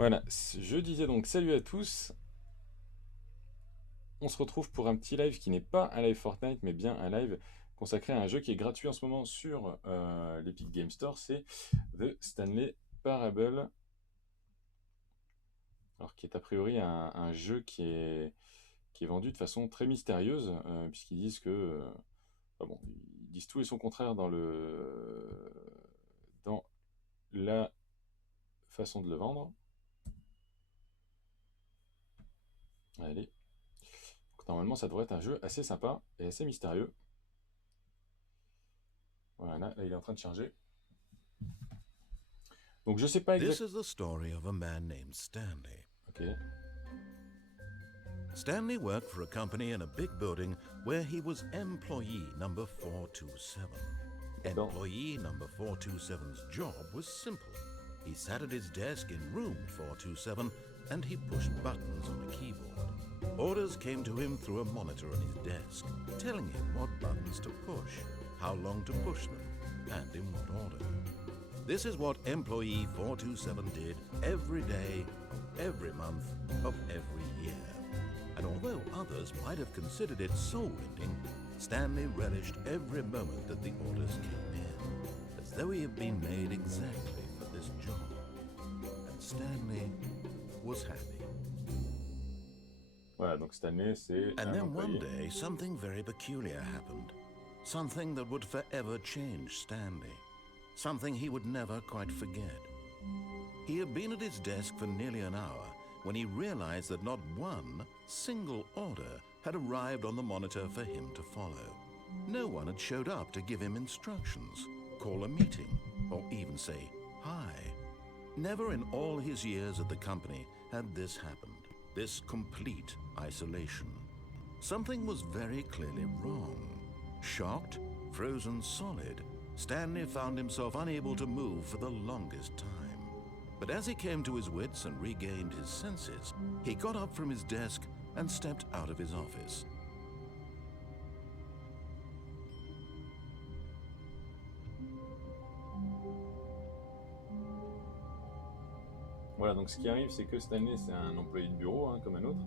Voilà, je disais donc salut à tous. On se retrouve pour un petit live qui n'est pas un live Fortnite, mais bien un live consacré à un jeu qui est gratuit en ce moment sur l'Epic Game Store. C'est The Stanley Parable. Alors, qui est a priori un jeu qui est vendu de façon très mystérieuse, puisqu'ils disent que. Enfin bon, ils disent tout et son contraire dans la façon de le vendre. Allez. Donc, normalement, ça devrait être un jeu assez sympa et assez mystérieux. Voilà, là, il est en train de charger. Donc je sais pas This exactement. is the story of a man named Stanley. Ok. Stanley worked for a company in a big building where he was employee number 427. D'accord. Employee number 427's job was simple. He sat at his desk in room 427 and he pushed buttons on a keyboard. Orders came to him through a monitor on his desk, telling him what buttons to push, how long to push them, and in what order. This is what employee 427 did every day, of every month, of every year. And although others might have considered it soul-rending, Stanley relished every moment that the orders came in, as though he had been made exactly for this job. And Stanley was happy. Voilà, donc cette année, c'est And un then one employé. day, something very peculiar happened. Something that would forever change Stanley. Something he would never quite forget. He had been at his desk for nearly an hour when he realized that not one single order had arrived on the monitor for him to follow. No one had showed up to give him instructions, call a meeting, or even say hi. Never in all his years at the company had this happened, this complete isolation. Something was very clearly wrong. Shocked, frozen solid, Stanley found himself unable to move for the longest time. But as he came to his wits and regained his senses, he got up from his desk and stepped out of his office. Voilà, donc ce qui arrive, c'est que cette année, c'est un employé de bureau, hein, comme un autre,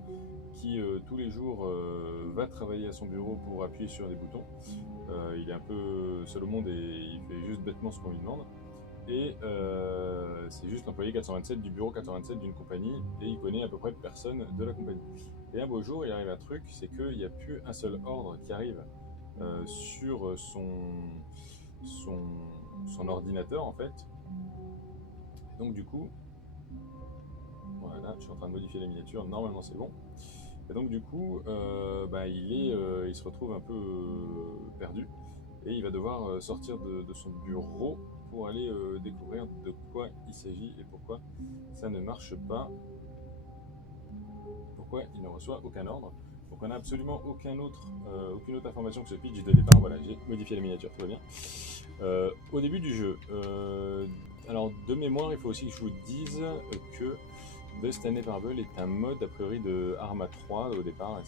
qui tous les jours va travailler à son bureau pour appuyer sur des boutons. Il est un peu seul au monde et il fait juste bêtement ce qu'on lui demande. Et c'est juste l'employé 427 du bureau 427 d'une compagnie et il connaît à peu près personne de la compagnie. Et un beau jour, il arrive un truc, c'est qu'il n'y a plus un seul ordre qui arrive sur son ordinateur en fait. Et donc du coup, voilà, je suis en train de modifier la miniature, normalement c'est bon. Et donc du coup, il se retrouve un peu perdu et il va devoir sortir de son bureau pour aller découvrir de quoi il s'agit et pourquoi ça ne marche pas, pourquoi il ne reçoit aucun ordre. Donc on n'a absolument aucune autre information que ce pitch de départ. Voilà, j'ai modifié la miniature, tout va bien. Au début du jeu, alors de mémoire, il faut aussi que je vous dise que The Stanley Parable est un mode a priori de Arma 3 au départ.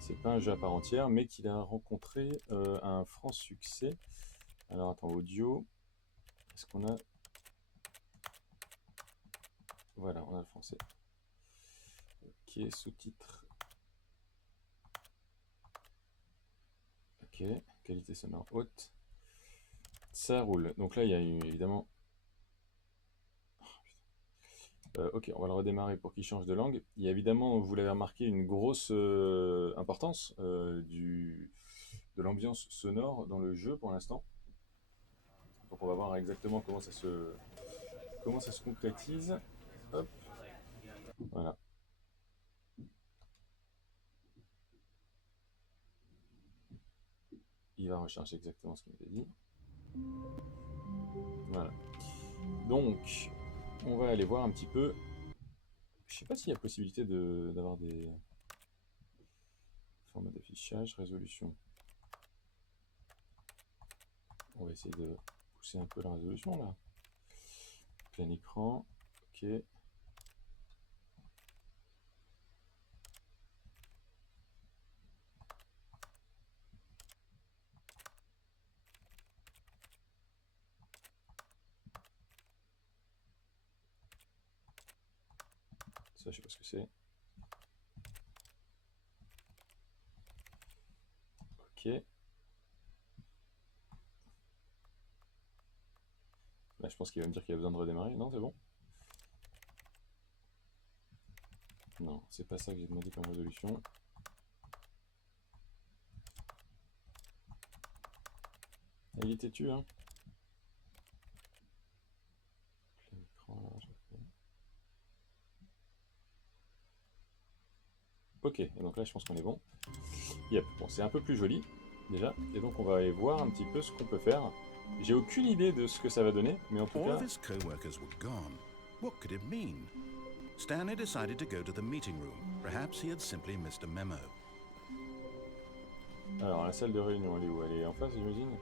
C'est pas un jeu à part entière, mais qu'il a rencontré un franc succès. Alors attends, audio. Est-ce qu'on a. Voilà, on a le français. Ok, sous-titres. Ok, qualité sonore haute. Ça roule. Donc là, il y a évidemment. Ok, on va le redémarrer pour qu'il change de langue. Il y a évidemment, vous l'avez remarqué, une grosse importance de l'ambiance sonore dans le jeu pour l'instant. Donc on va voir exactement comment ça se concrétise. Hop, voilà. Il va rechercher exactement ce qu'il m'avait dit. Voilà. Donc, on va aller voir un petit peu. Je sais pas s'il y a possibilité d'avoir des formats d'affichage, résolution. On va essayer de pousser un peu la résolution là. Plein écran. Ok. Ça, je sais pas ce que c'est. Ok. Là, je pense qu'il va me dire qu'il a besoin de redémarrer. Non, c'est bon. Non, c'est pas ça que j'ai demandé comme résolution. Il est têtu, hein. Ok, et donc là, je pense qu'on est bon. Yep, bon, c'est un peu plus joli, déjà. Et donc, on va aller voir un petit peu ce qu'on peut faire. J'ai aucune idée de ce que ça va donner, mais en tout All cas... of his co-workers were gone. What could it mean? Stanley decided to go to the meeting room. Perhaps he had simply missed a memo. Alors, la salle de réunion, elle est où? Elle est en face, j'imagine?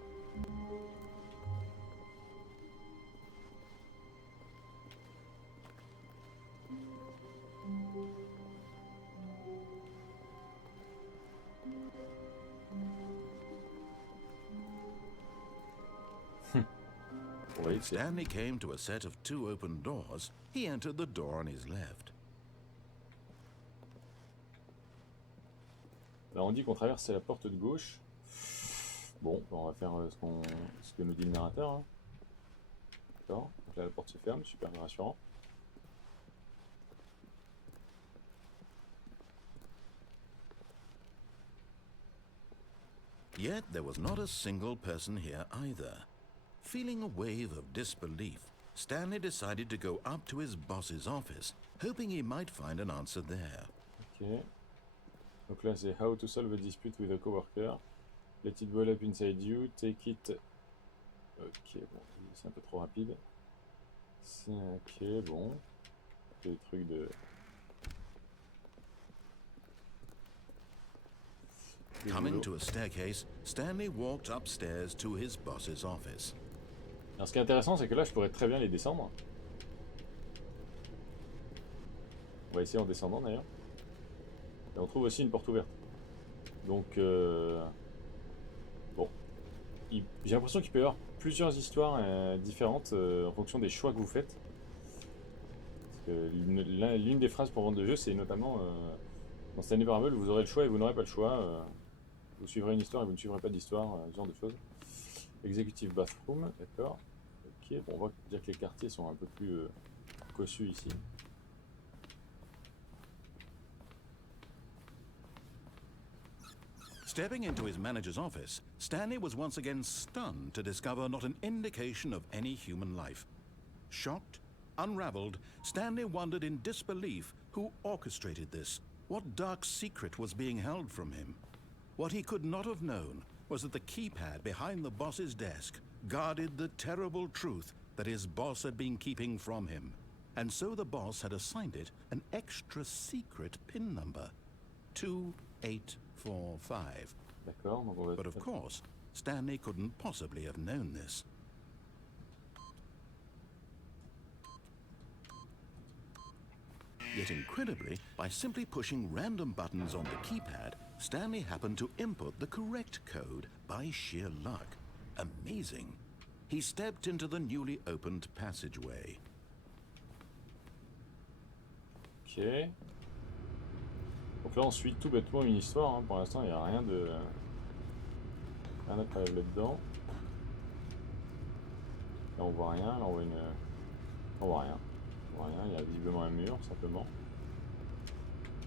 When Stanley came to a set of 2 open doors, he entered the door on his left. Alors, on dit qu'on traverse la porte de gauche. Bon, on va faire ce que nous dit le narrateur. Hein. D'accord. Donc là, la porte se ferme, super rassurant. Yet there was not a single person here either. Feeling a wave of disbelief, Stanley decided to go up to his boss's office, hoping he might find an answer there. Ok. Donc là, c'est how to solve a dispute with a coworker. Let it boil up inside you, take it... Ok, bon, c'est un peu trop rapide. C'est ok, bon. Des trucs de... Coming to a staircase, Stanley walked upstairs to his boss's office. Alors ce qui est intéressant, c'est que là, je pourrais très bien les descendre. On va essayer en descendant d'ailleurs. Et on trouve aussi une porte ouverte. Donc, bon. J'ai l'impression qu'il peut y avoir plusieurs histoires différentes en fonction des choix que vous faites. Parce que l'une des phrases pour vendre de jeu, c'est notamment dans Stanley Parable, vous aurez le choix et vous n'aurez pas le choix. Vous suivrez une histoire et vous ne suivrez pas d'histoire, ce genre de choses. Executive Bathroom, d'accord. Ok, bon, on voit dire que les quartiers sont un peu plus cossus ici. Stepping into his manager's office, Stanley was once again stunned to discover not an indication of any human life. Shocked, unraveled, Stanley wondered in disbelief who orchestrated this, what dark secret was being held from him. What he could not have known was that the keypad behind the boss's desk guarded the terrible truth that his boss had been keeping from him. And so the boss had assigned it an extra secret PIN number, 2845. But of course, Stanley couldn't possibly have known this. Yet incredibly, by simply pushing random buttons on the keypad, Stanley happened to input the correct code by sheer luck. Amazing. He stepped into the newly opened passageway. Ok. Donc là, on suit tout bêtement une histoire. Hein. Pour l'instant, il n'y a rien d'incroyable là-dedans. Là, on voit rien. Là, on voit une... On voit rien. On voit rien. Il y a visiblement un mur, simplement.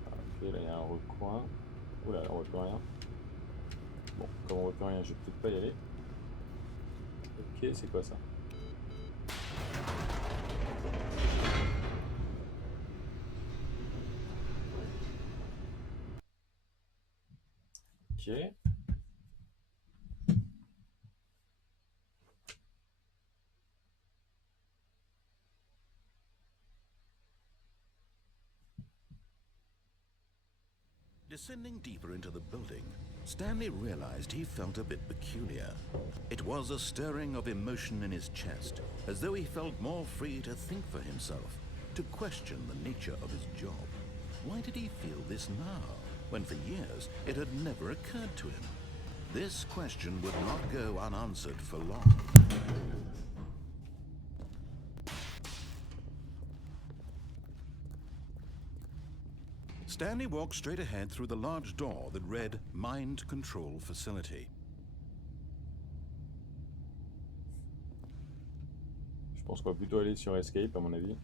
Ok, là, il y a un recoin. Oula, là, on voit plus rien. Bon, comme on voit plus rien, je vais peut-être pas y aller. Ok, c'est quoi ça? Ok. Descending deeper into the building, Stanley realized he felt a bit peculiar. It was a stirring of emotion in his chest, as though he felt more free to think for himself, to question the nature of his job. Why did he feel this now, when for years it had never occurred to him? This question would not go unanswered for long. Stanley walked straight ahead through the large door that read Mind Control Facility. Je pense qu'on va plutôt aller sur Escape, à mon avis.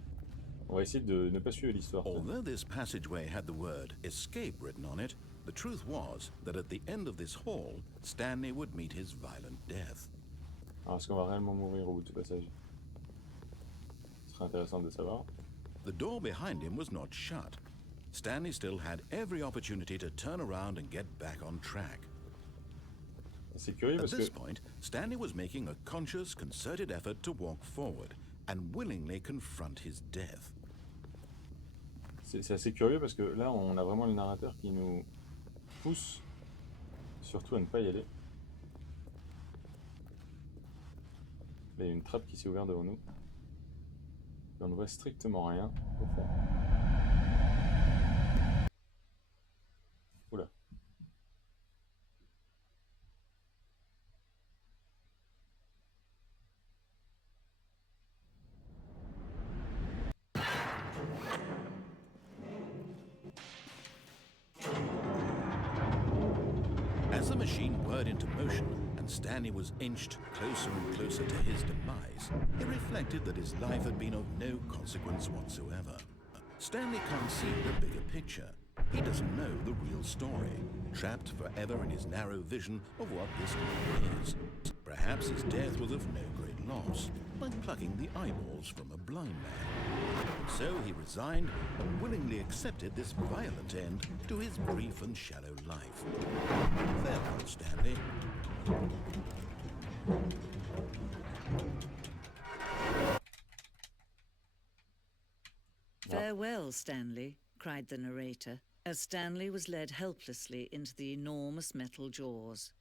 On va essayer de ne pas suivre l'histoire. Although this passageway had the word Escape written on it, the truth was that at the end of this hall, Stanley would meet his violent death. Alors, est-ce qu'on va réellement mourir au bout de ce passage? Ce serait intéressant de savoir. The door behind him was not shut. Stanley still had every opportunity to turn around and get back on track. C'est curieux parce At this que... point, Stanley was making a conscious, concerted effort to walk forward and willingly confront his death. C'est assez curieux parce que là, on a vraiment le narrateur qui nous pousse surtout à ne pas y aller. Là, il y a une trappe qui s'est ouverte devant nous. Et on ne voit strictement rien au fond. Oula. As the machine whirred into motion and Stanley was inched closer and closer to his demise, he reflected that his life had been of no consequence whatsoever. Stanley can't see the bigger picture. He doesn't know the real story, trapped forever in his narrow vision of what this life is. Perhaps his death was of no great loss, like plucking the eyeballs from a blind man. So he resigned and willingly accepted this violent end to his brief and shallow life. Farewell, Stanley. Farewell, Stanley, cried the narrator, as Stanley was led helplessly into the enormous metal jaws.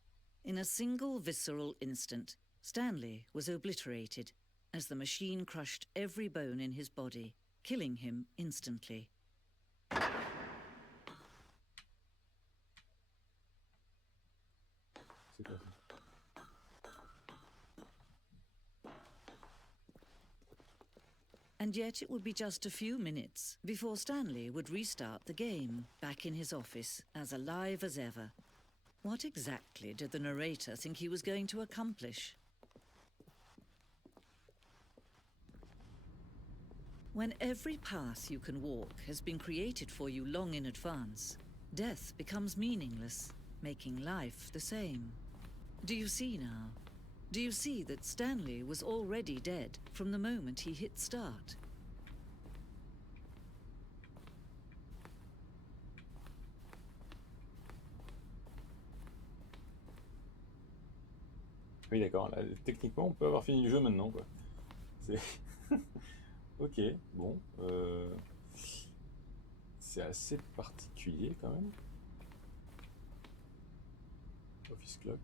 In a single visceral instant, Stanley was obliterated as the machine crushed every bone in his body, killing him instantly. And yet it would be just a few minutes before Stanley would restart the game, back in his office, as alive as ever. What exactly did the narrator think he was going to accomplish? When every path you can walk has been created for you long in advance, death becomes meaningless, making life the same. Do you see now? Do you see that Stanley was already dead from the moment he hit start? Oui, d'accord. Techniquement, on peut avoir fini le jeu maintenant, quoi. C'est... Ok, bon. C'est assez particulier, quand même. Office Clock.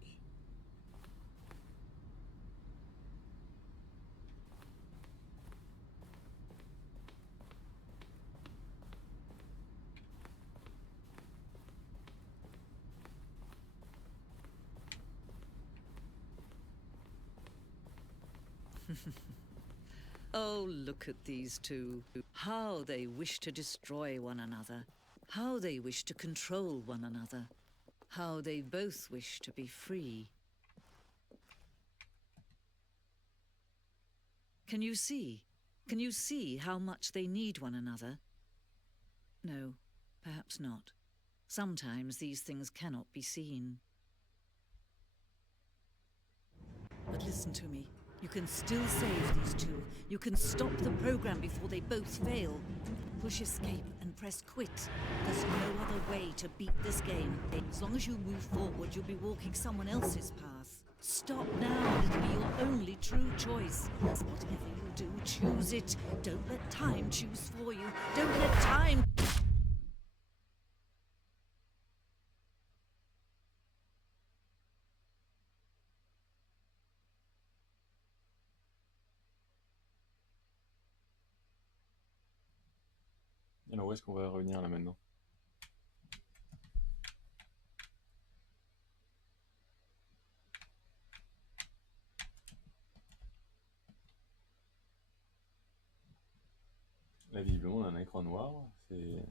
Oh, look at these two. How they wish to destroy one another. How they wish to control one another. How they both wish to be free. Can you see? Can you see how much they need one another? No, perhaps not. Sometimes these things cannot be seen. But listen to me. You can still save these two. You can stop the program before they both fail. Push escape and press quit. There's no other way to beat this game. As long as you move forward, you'll be walking someone else's path. Stop now. It'll be your only true choice. Whatever you do, choose it. Don't let time choose for you. Don't let time... Alors où est-ce qu'on va revenir là maintenant? Là visiblement on a un écran noir, c'est...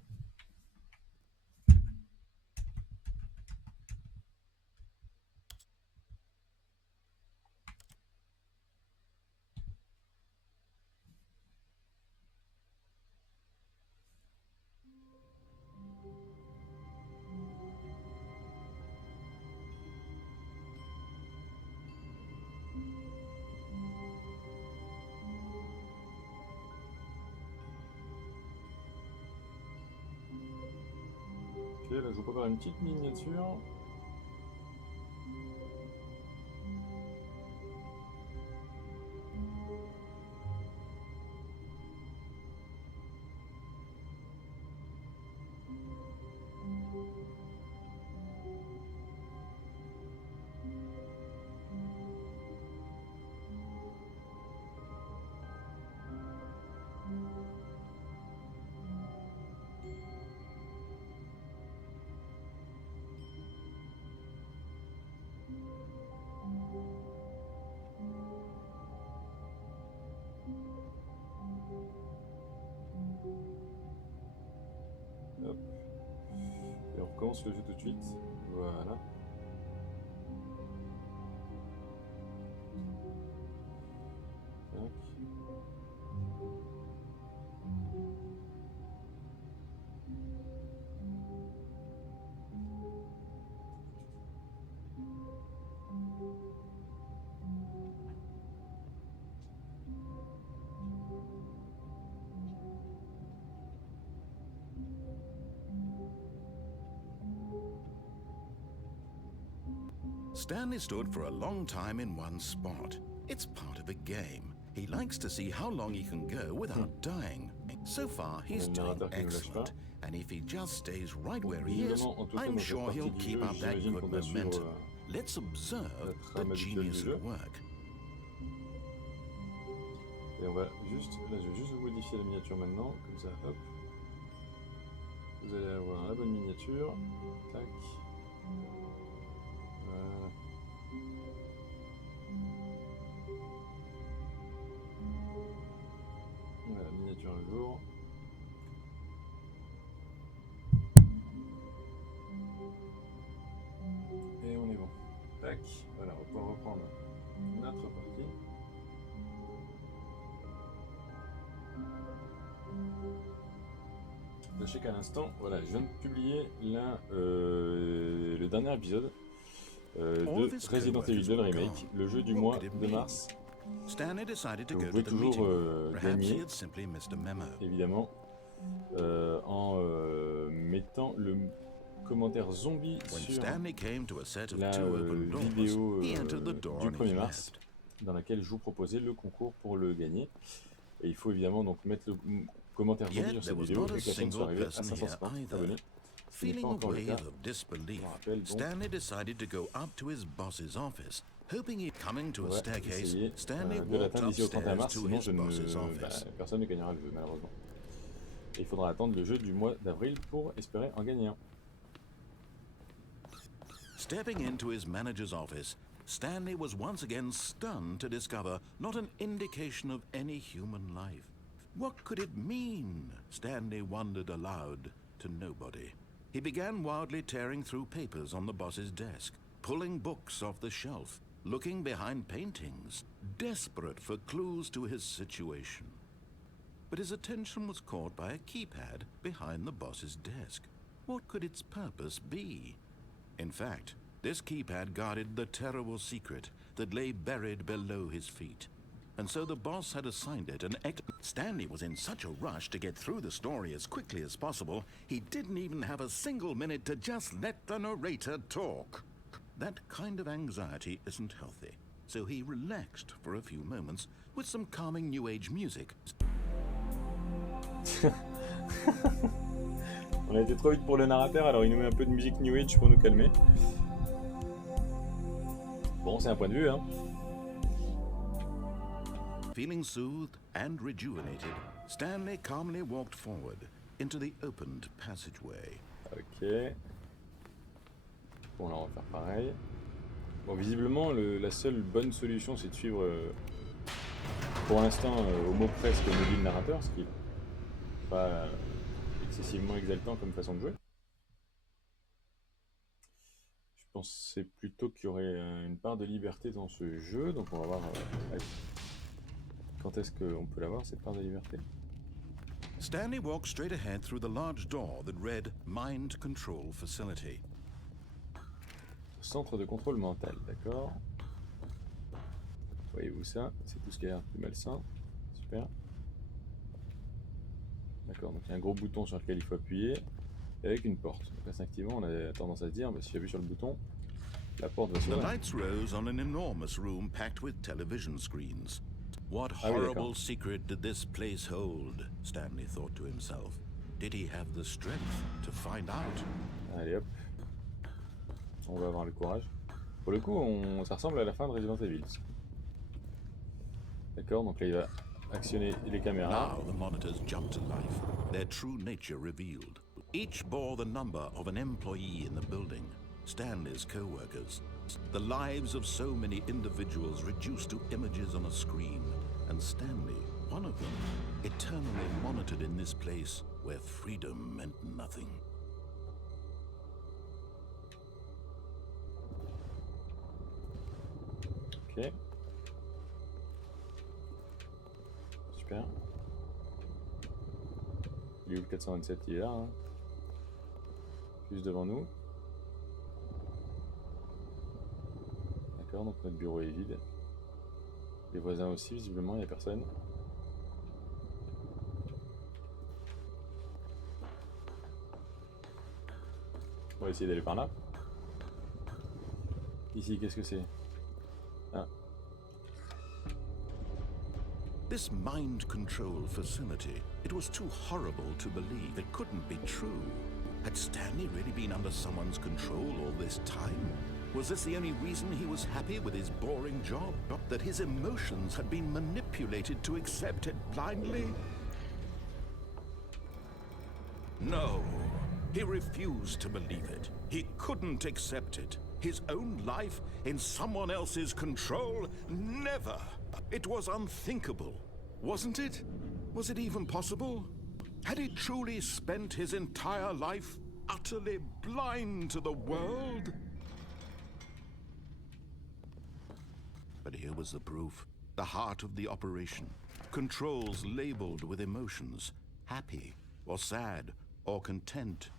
là je vous prépare une petite miniature. Hop. Et on recommence le jeu tout de suite. Voilà. Tac. Stanley stood for a long time in one spot. It's part of a game. He likes to see how long he can go without dying. So far, he's doing excellent. And if he just stays right where he is, I'm sure he'll keep up that good momentum. Let's observe the genius at work. Et on va juste, là je vais juste vous modifier la miniature maintenant, comme ça, hop. Vous allez avoir la bonne miniature. Tac. Voilà. Voilà, miniature à jour. Et on est bon. Tac. Voilà, on va reprendre notre partie. Sachez qu'à l'instant, voilà, je viens de publier là, le dernier épisode de Resident Evil 2 le remake, le jeu du mois de mars. Donc vous pouvez toujours gagner, évidemment, en mettant le commentaire zombie sur la vidéo du 1er mars, dans laquelle je vous proposais le concours pour le gagner. Et il faut évidemment donc mettre le commentaire zombie sur cette vidéo et que la chaîne soit arrivée à 550 abonnés. Ce n'est pas encore le cas. Je rappelle donc. Stanley decided to go up to his boss's office, hoping he'd coming to a staircase. Stanley walked upstairs to his boss's office. Personne ne gagnera le jeu malheureusement. Et il faudra attendre le jeu du mois d'avril pour espérer en gagner un. Stepping into his manager's office, Stanley was once again stunned to discover not an indication of any human life. What could it mean? Stanley wondered aloud to nobody. He began wildly tearing through papers on the boss's desk, pulling books off the shelf, looking behind paintings, desperate for clues to his situation. But his attention was caught by a keypad behind the boss's desk. What could its purpose be? In fact, this keypad guarded the terrible secret that lay buried below his feet. And so the boss had assigned it an Stanley was in such a rush to get through the story as quickly as possible, he didn't even have a single minute to just let the narrator talk. That kind of anxiety isn't healthy, so he relaxed for a few moments with some calming New Age music. On a été trop vite pour le narrateur, alors il nous met un peu de musique New Age pour nous calmer. Bon, c'est un point de vue, hein. Feeling soothed and rejuvenated, Stanley calmly walked forward into the opened passageway. Ok. Bon, là on va faire pareil. Bon, visiblement, la seule bonne solution, c'est de suivre, pour l'instant, au mot près ce que nous dit le narrateur, ce qui n'est pas excessivement exaltant comme façon de jouer. Je pensais plutôt qu'il y aurait une part de liberté dans ce jeu, donc on va voir quand est-ce qu'on peut l'avoir, cette part de liberté. Stanley walked straight ahead through the large door that read Mind Control Facility. Centre de contrôle mental, d'accord. Voyez-vous ça? C'est tout ce qui a l'air plus malsain. Super. D'accord, donc il y a un gros bouton sur lequel il faut appuyer. et avec une porte. Donc instinctivement, on a tendance à se dire, bah, si j'appuie sur le bouton, la porte va The s'ouvrir. lights rose on an enormous room packed with television screens. What Ah oui, horrible d'accord. secret did this place hold? Stanley thought to himself. Did he have the strength to find out? Allez hop, on va avoir le courage. Pour le coup, ça ressemble à la fin de Resident Evil. D'accord, donc là il va actionner les caméras. Now the monitors jumped to life, their true nature revealed. Each bore the number of an employee in the building, Stanley's co-workers. The lives of so many individuals reduced to images on a screen, and Stanley, one of them, eternally monitored in this place where freedom meant nothing. Ok. Super. Il est où le 427? Il est là, hein. Juste devant nous. D'accord, donc notre bureau est vide. Les voisins aussi, visiblement, il n'y a personne. On va essayer d'aller par là. Ici, qu'est-ce que c'est? Ah, This mind control facility, it was too horrible to believe. It couldn't be true. Had Stanley really been under someone's control all this time? Was this the only reason he was happy with his boring job? That his emotions had been manipulated to accept it blindly? No, he refused to believe it. He couldn't accept it. His own life in someone else's control? Never! It was unthinkable, wasn't it? Was it even possible? Had he truly spent his entire life utterly blind to the world? But here was the proof. The heart of the operation. Controls labeled with emotions. Happy, or sad, or content.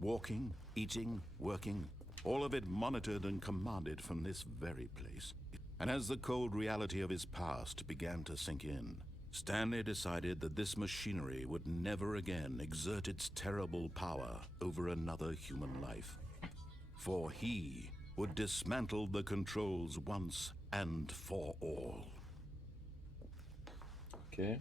Walking, eating, working. All of it monitored and commanded from this very place. And as the cold reality of his past began to sink in, Stanley decided that this machinery would never again exert its terrible power over another human life. For he would dismantle the controls once and for all. ok.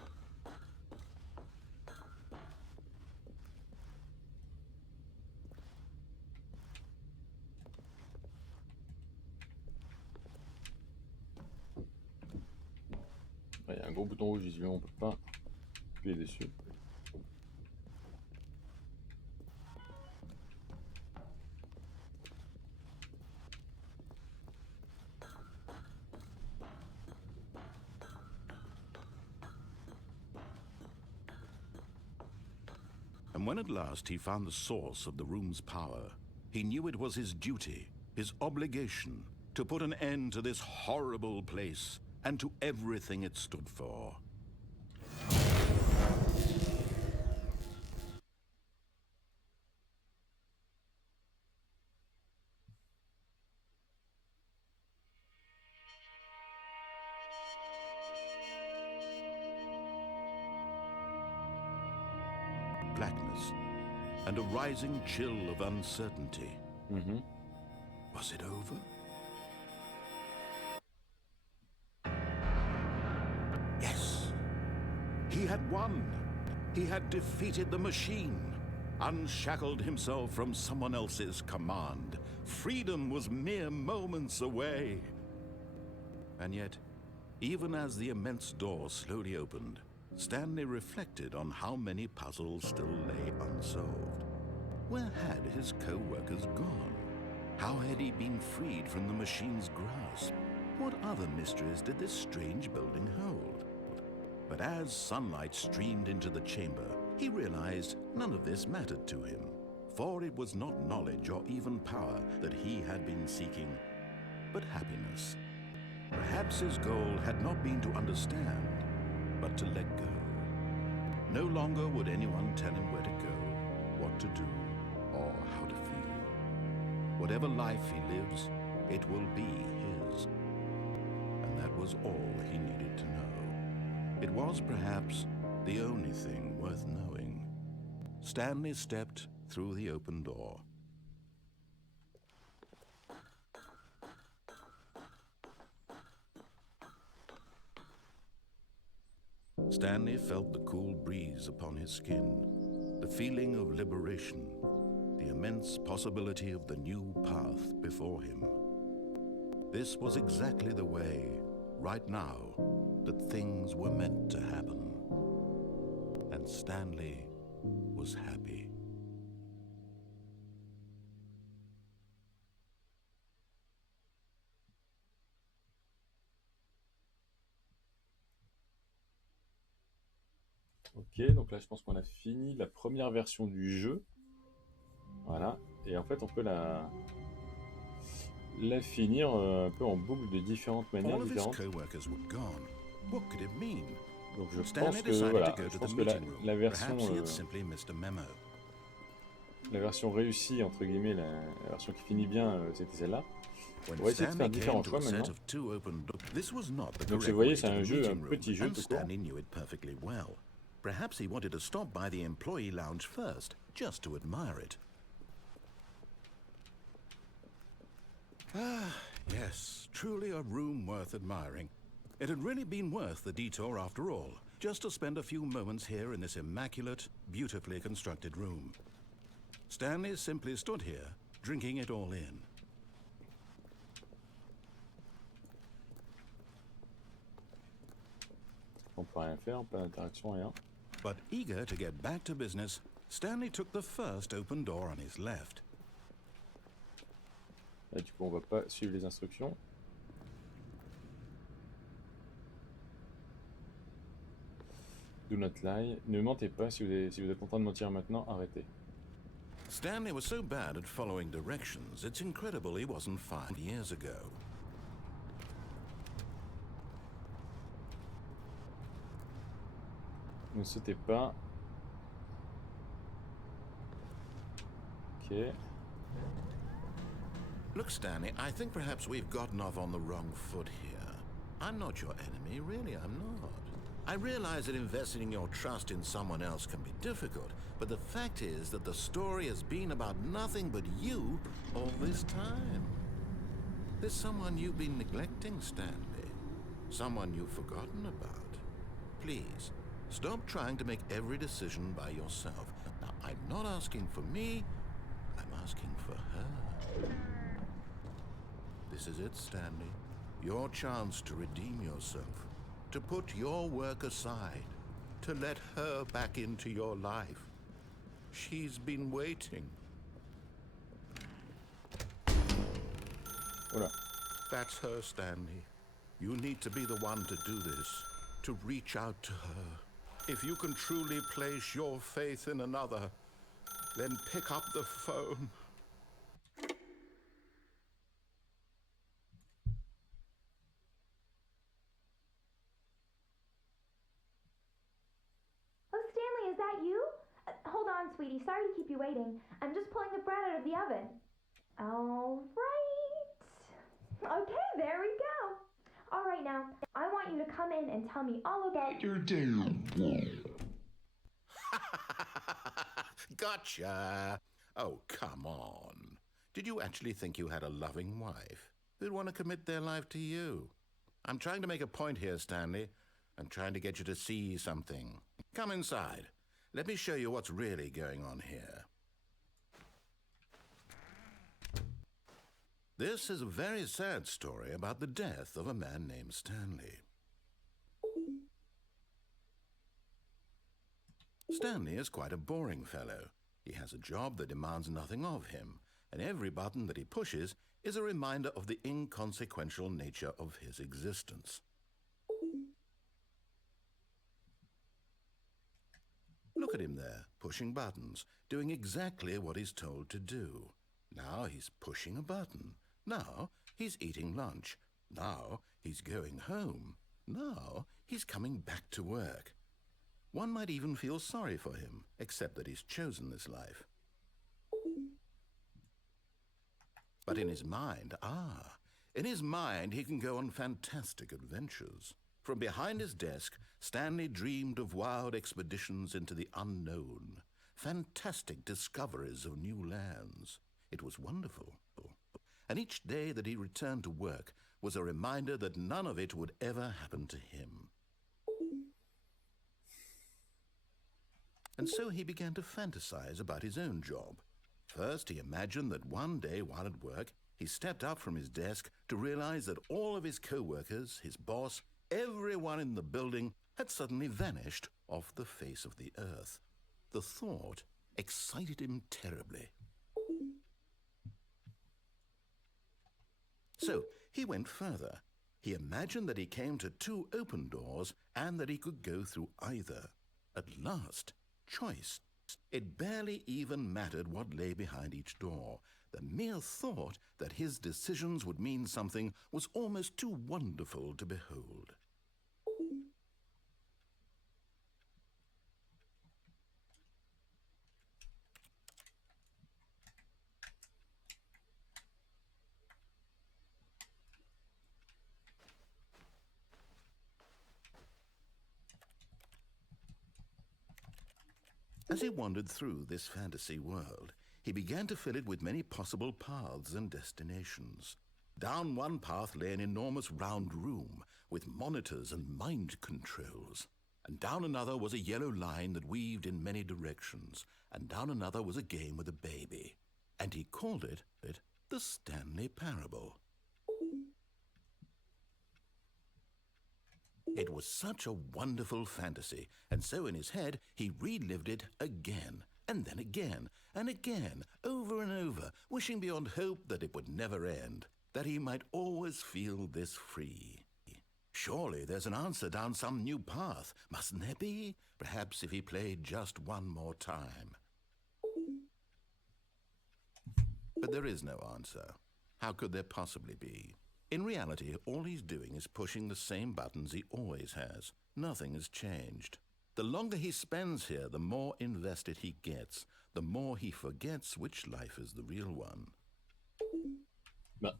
Il y a un gros bouton rouge, visiblement on peut pas appuyer dessus. And when at last he found the source of the room's power, he knew it was his duty, his obligation, to put an end to this horrible place and to everything it stood for. Blackness and a rising chill of uncertainty. Mhm. Was it over? Yes. He had won. He had defeated the machine, unshackled himself from someone else's command. Freedom was mere moments away. And yet, even as the immense door slowly opened, Stanley reflected on how many puzzles still lay unsolved. Where had his co-workers gone? How had he been freed from the machine's grasp? What other mysteries did this strange building hold? But as sunlight streamed into the chamber, he realized none of this mattered to him, for it was not knowledge or even power that he had been seeking, but happiness. Perhaps his goal had not been to understand, but to let go. No longer would anyone tell him where to go, what to do, or how to feel. Whatever life he lives, it will be his. And that was all he needed to know. It was perhaps the only thing worth knowing. Stanley stepped through the open door. Stanley felt the cool breeze upon his skin, the feeling of liberation, the immense possibility of the new path before him. This was exactly the way, right now, that things were meant to happen. And Stanley was happy. Ok, donc là je pense qu'on a fini la première version du jeu. Voilà, et en fait on peut la finir un peu en boucle de différentes manières différentes. Donc je pense que voilà, je pense que la version réussie entre guillemets, la version qui finit bien, c'était celle-là. On va essayer de faire différents choix maintenant. Donc vous voyez, c'est un petit jeu tout court. Perhaps he wanted to stop by the employee lounge first, just to admire it. Ah, yes, truly a room worth admiring. It had really been worth the detour after all, just to spend a few moments here in this immaculate, beautifully constructed room. Stanley simply stood here, drinking it all in. On peut rien faire, pas d'interaction, rien. But eager to get back to business, Stanley took the first open door on his left. Là, du coup, on va pas suivre les instructions. Do not lie. Ne mentez pas. Si vous êtes en train de mentir maintenant, arrêtez. Stanley was so bad at following directions, it's incredible he wasn't 5 years ago. Ne sautez pas. Ok. Look, Stanley, I think perhaps we've gotten off on the wrong foot here. I'm not your enemy, really, I'm not. I realize that investing your trust in someone else can be difficult, but the fact is that the story has been about nothing but you all this time. There's someone you've been neglecting, Stanley. Someone you've forgotten about. Please, stop trying to make every decision by yourself. Now, I'm not asking for me, I'm asking for her. This is it, Stanley. Your chance to redeem yourself, to put your work aside, to let her back into your life. She's been waiting. Voilà. That's her, Stanley. You need to be the one to do this, to reach out to her. If you can truly place your faith in another, then pick up the phone. Is that you? Hold on, sweetie. Sorry to keep you waiting. I'm just pulling the bread out of the oven. All right. Okay, there we go. All right, now, I want you to come in and tell me all about your day. Gotcha. Oh, come on. Did you actually think you had a loving wife who'd want to commit their life to you? I'm trying to make a point here, Stanley. I'm trying to get you to see something. Come inside. Let me show you what's really going on here. This is a very sad story about the death of a man named Stanley. Stanley is quite a boring fellow. He has a job that demands nothing of him, and every button that he pushes is a reminder of the inconsequential nature of his existence. Look at him there, pushing buttons, doing exactly what he's told to do. Now he's pushing a button. Now he's eating lunch. Now he's going home. Now he's coming back to work. One might even feel sorry for him, except that he's chosen this life. But in his mind, he can go on fantastic adventures. From behind his desk, Stanley dreamed of wild expeditions into the unknown, fantastic discoveries of new lands. It was wonderful. And each day that he returned to work was a reminder that none of it would ever happen to him. And so he began to fantasize about his own job. First, he imagined that one day while at work, he stepped up from his desk to realize that all of his co-workers, his boss, everyone in the building had suddenly vanished off the face of the earth. The thought excited him terribly. So he went further. He imagined that he came to 2 open doors and that he could go through either. At last, choice. It barely even mattered what lay behind each door. The mere thought that his decisions would mean something was almost too wonderful to behold. As he wandered through this fantasy world, he began to fill it with many possible paths and destinations. Down one path lay an enormous round room with monitors and mind controls. And down another was a yellow line that weaved in many directions. And down another was a game with a baby. And he called it the Stanley Parable. It was such a wonderful fantasy, and so in his head he relived it again, and then again, and again, over and over, wishing beyond hope that it would never end, that he might always feel this free. Surely there's an answer down some new path, mustn't there be? Perhaps if he played just one more time. But there is no answer. How could there possibly be? In reality, all he's doing is pushing the same buttons he always has. Nothing has changed. The longer he spends here, the more invested he gets, the more he forgets which life is the real one. Bah.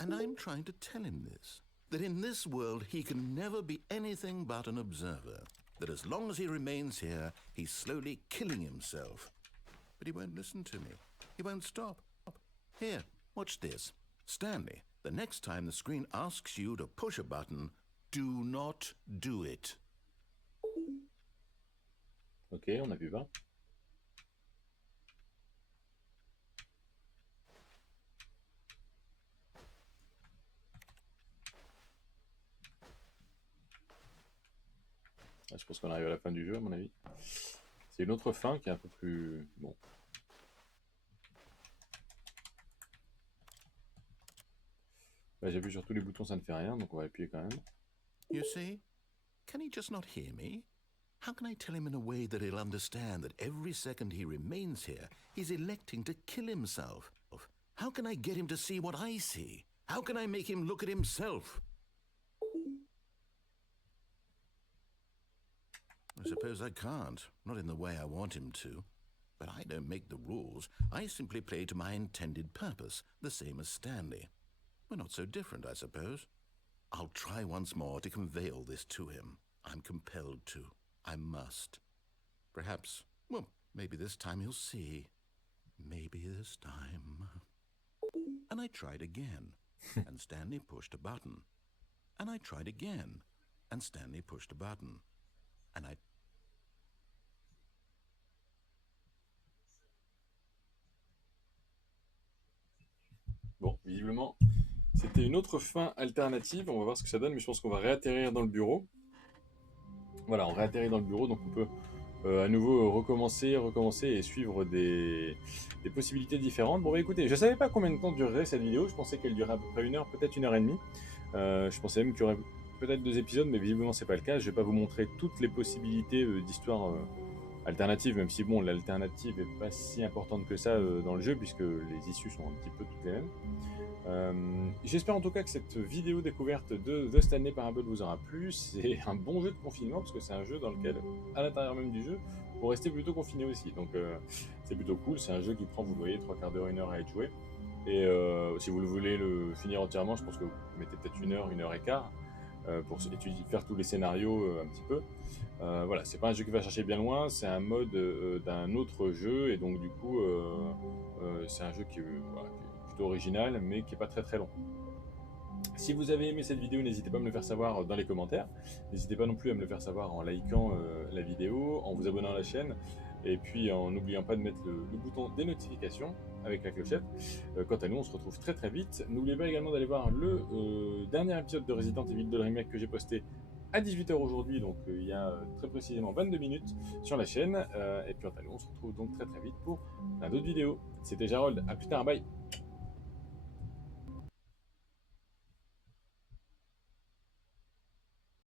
And I'm trying to tell him this, that in this world he can never be anything but an observer, that as long as he remains here, he's slowly killing himself. But he won't listen to me. He won't stop. Here, watch this. Stanley, the next time the screen asks you to push a button, do not do it. Ok, on n'appuie pas. Ah, je pense qu'on arrive à la fin du jeu, à mon avis. C'est une autre fin qui est un peu plus... Bon. Là, j'ai vu sur tous les boutons, ça ne fait rien, donc on va appuyer quand même. You see? Can he just not hear me? How can I tell him in a way that he'll understand that every second he remains here, he's electing to kill himself? How can I get him to see what I see? How can I make him look at himself? I suppose I can't, not in the way I want him to. But I don't make the rules. I simply play to my intended purpose, the same as Stanley. We're not so different, I suppose. I'll try once more to convey all this to him. I'm compelled to. I must. Perhaps, well, maybe this time he'll see. Maybe this time. And I tried again, and Stanley pushed a button. And I tried again, and Stanley pushed a button. And I... Bon, visiblement, c'était une autre fin alternative. On va voir ce que ça donne, mais je pense qu'on va réatterrir dans le bureau. Voilà, on réatterrit dans le bureau, donc on peut à nouveau recommencer et suivre des possibilités différentes. Bon, bah écoutez, je ne savais pas combien de temps durerait cette vidéo. Je pensais qu'elle durerait à peu près 1 heure, peut-être 1 heure et demie. Je pensais même qu'il y aurait peut-être 2 épisodes, mais visiblement, c'est pas le cas. Je ne vais pas vous montrer toutes les possibilités d'histoire alternative, même si bon, l'alternative n'est pas si importante que ça dans le jeu, puisque les issues sont un petit peu toutes les mêmes. J'espère en tout cas que cette vidéo découverte de The Stanley Parable vous aura plu. C'est un bon jeu de confinement, parce que c'est un jeu dans lequel, à l'intérieur même du jeu, vous restez plutôt confiné aussi. Donc c'est plutôt cool, c'est un jeu qui prend, vous le voyez, 3/4 d'heure, 1 heure à être joué. Et si vous voulez le finir entièrement, je pense que vous mettez peut-être 1 heure, 1 heure et quart. pour étudier, faire tous les scénarios un petit peu. Voilà, c'est pas un jeu qui va chercher bien loin, c'est un mode d'un autre jeu, et donc du coup, c'est un jeu voilà, qui est plutôt original, mais qui est pas très très long. Si vous avez aimé cette vidéo, n'hésitez pas à me le faire savoir dans les commentaires. N'hésitez pas non plus à me le faire savoir en likant la vidéo, en vous abonnant à la chaîne, et puis en n'oubliant pas de mettre le bouton des notifications avec la clochette. Quant à nous, on se retrouve très très vite. N'oubliez pas également d'aller voir le dernier épisode de Resident Evil 2 Remake que j'ai posté à 18h aujourd'hui, donc il y a très précisément 22 minutes sur la chaîne. Et puis quant à nous, on se retrouve donc très très vite pour plein d'autres vidéos. C'était JarolD, à plus tard, bye.